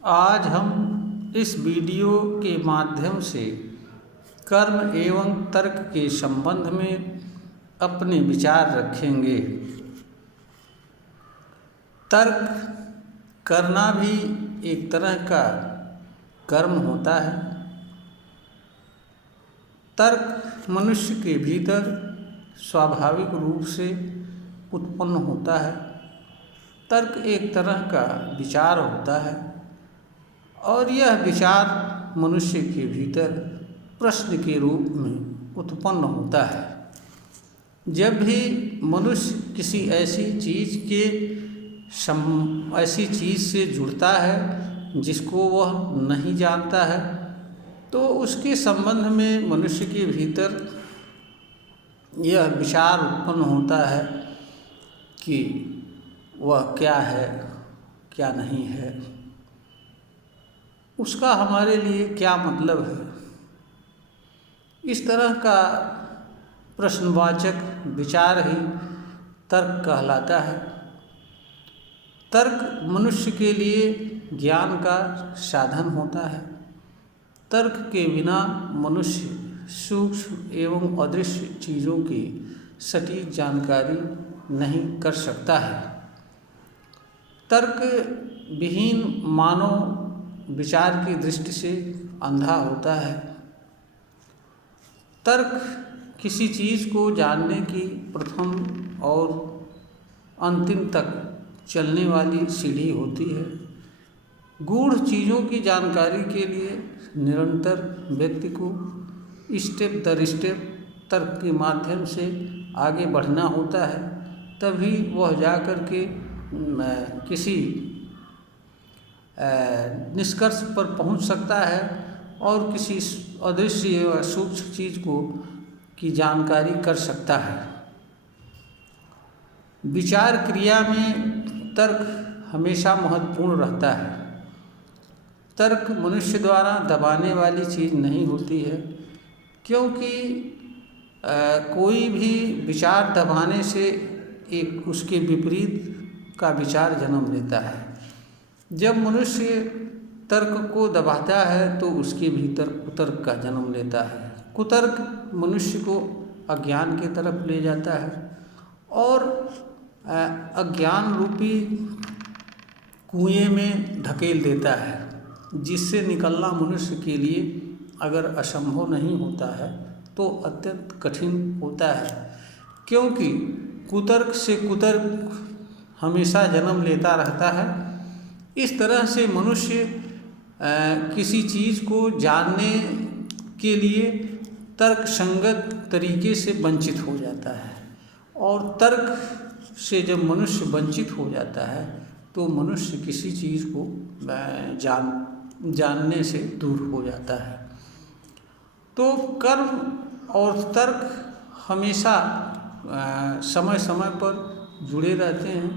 आज हम इस वीडियो के माध्यम से कर्म एवं तर्क के संबंध में अपने विचार रखेंगे। तर्क करना भी एक तरह का कर्म होता है। तर्क मनुष्य के भीतर स्वाभाविक रूप से उत्पन्न होता है। तर्क एक तरह का विचार होता है और यह विचार मनुष्य के भीतर प्रश्न के रूप में उत्पन्न होता है। जब भी मनुष्य किसी ऐसी चीज़ से जुड़ता है जिसको वह नहीं जानता है, तो उसके संबंध में मनुष्य के भीतर यह विचार उत्पन्न होता है कि वह क्या है, क्या नहीं है, उसका हमारे लिए क्या मतलब है। इस तरह का प्रश्नवाचक विचार ही तर्क कहलाता है। तर्क मनुष्य के लिए ज्ञान का साधन होता है। तर्क के बिना मनुष्य सूक्ष्म एवं अदृश्य चीज़ों की सटीक जानकारी नहीं कर सकता है। तर्क विहीन मानव विचार की दृष्टि से अंधा होता है। तर्क किसी चीज़ को जानने की प्रथम और अंतिम तक चलने वाली सीढ़ी होती है। गूढ़ चीज़ों की जानकारी के लिए निरंतर व्यक्ति को स्टेप दर स्टेप तर्क के माध्यम से आगे बढ़ना होता है, तभी वह जाकर के किसी निष्कर्ष पर पहुंच सकता है और किसी अदृश्य या सूक्ष्म चीज़ की जानकारी कर सकता है। विचार क्रिया में तर्क हमेशा महत्वपूर्ण रहता है। तर्क मनुष्य द्वारा दबाने वाली चीज़ नहीं होती है, क्योंकि कोई भी विचार दबाने से एक उसके विपरीत का विचार जन्म लेता है। जब मनुष्य तर्क को दबाता है तो उसके भीतर कुतर्क का जन्म लेता है। कुतर्क मनुष्य को अज्ञान की तरफ ले जाता है और अज्ञान रूपी कुएं में ढकेल देता है, जिससे निकलना मनुष्य के लिए अगर असंभव नहीं होता है तो अत्यंत कठिन होता है, क्योंकि कुतर्क से कुतर्क हमेशा जन्म लेता रहता है। इस तरह से मनुष्य किसी चीज़ को जानने के लिए तर्क संगत तरीके से वंचित हो जाता है, और तर्क से जब मनुष्य वंचित हो जाता है तो मनुष्य किसी चीज़ को जानने से दूर हो जाता है। तो कर्म और तर्क हमेशा समय समय पर जुड़े रहते हैं।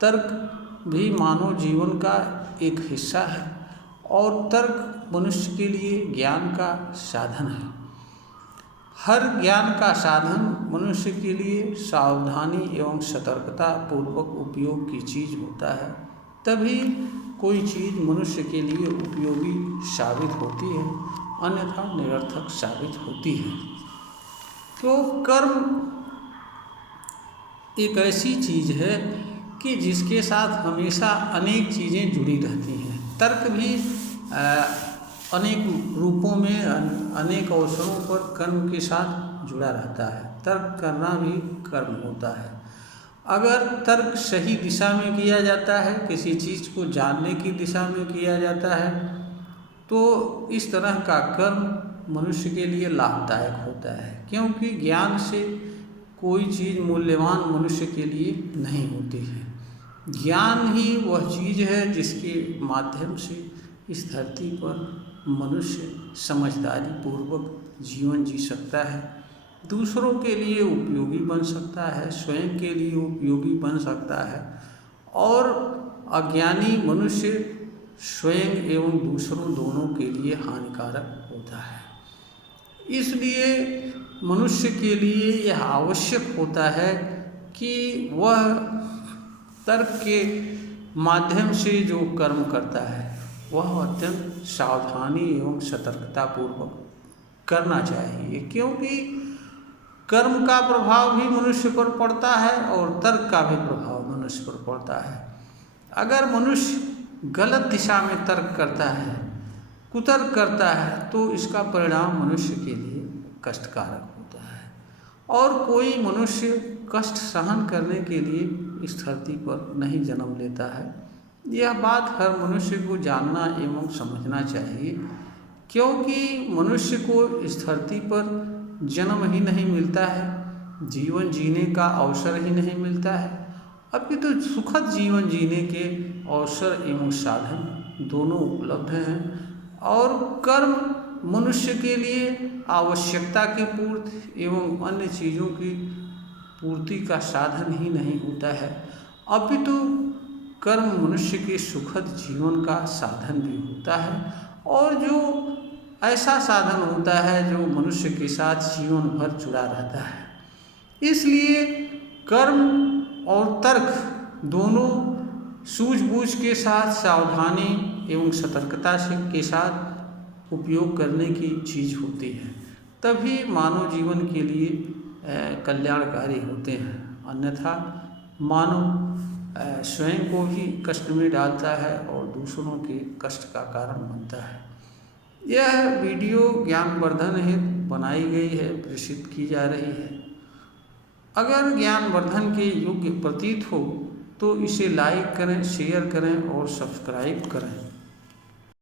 तर्क भी मानव जीवन का एक हिस्सा है और तर्क मनुष्य के लिए ज्ञान का साधन है। हर ज्ञान का साधन मनुष्य के लिए सावधानी एवं सतर्कता पूर्वक उपयोग की चीज़ होता है, तभी कोई चीज़ मनुष्य के लिए उपयोगी साबित होती है, अन्यथा निरर्थक साबित होती है। तो कर्म एक ऐसी चीज़ है कि जिसके साथ हमेशा अनेक चीज़ें जुड़ी रहती हैं। तर्क भी अनेक रूपों में अनेक अवसरों पर कर्म के साथ जुड़ा रहता है। तर्क करना भी कर्म होता है। अगर तर्क सही दिशा में किया जाता है, किसी चीज़ को जानने की दिशा में किया जाता है, तो इस तरह का कर्म मनुष्य के लिए लाभदायक होता है, क्योंकि ज्ञान से कोई चीज़ मूल्यवान मनुष्य के लिए नहीं होती है। ज्ञान ही वह चीज़ है जिसके माध्यम से इस धरती पर मनुष्य समझदारी पूर्वक जीवन जी सकता है, दूसरों के लिए उपयोगी बन सकता है, स्वयं के लिए उपयोगी बन सकता है, और अज्ञानी मनुष्य स्वयं एवं दूसरों दोनों के लिए हानिकारक होता है। इसलिए मनुष्य के लिए यह आवश्यक होता है कि वह तर्क के माध्यम से जो कर्म करता है वह अत्यंत सावधानी एवं सतर्कतापूर्वक करना चाहिए, क्योंकि कर्म का प्रभाव भी मनुष्य पर पड़ता है और तर्क का भी प्रभाव मनुष्य पर पड़ता है। अगर मनुष्य गलत दिशा में तर्क करता है, कुतर्क करता है, तो इसका परिणाम मनुष्य के लिए कष्टकारक होता है। और कोई मनुष्य कष्ट सहन करने के लिए इस धरती पर नहीं जन्म लेता है। यह बात हर मनुष्य को जानना एवं समझना चाहिए, क्योंकि मनुष्य को इस धरती पर जन्म ही नहीं मिलता है, जीवन जीने का अवसर ही नहीं मिलता है, अपितु तो सुखद जीवन जीने के अवसर एवं साधन दोनों उपलब्ध हैं। और कर्म मनुष्य के लिए आवश्यकता की पूर्ति एवं अन्य चीज़ों की पूर्ति का साधन ही नहीं होता है, अपितु कर्म मनुष्य के सुखद जीवन का साधन भी होता है, और जो ऐसा साधन होता है जो मनुष्य के साथ जीवन भर जुड़ा रहता है। इसलिए कर्म और तर्क दोनों सूझबूझ के साथ, सावधानी एवं सतर्कता से के साथ उपयोग करने की चीज़ होती है, तभी मानव जीवन के लिए कल्याणकारी होते हैं। अन्यथा मानव स्वयं को ही कष्ट में डालता है और दूसरों के कष्ट का कारण बनता है। यह वीडियो ज्ञानवर्धन हेतु बनाई गई है, प्रेषित की जा रही है। अगर ज्ञानवर्धन के योग्य प्रतीत हो तो इसे लाइक करें, शेयर करें और सब्सक्राइब करें।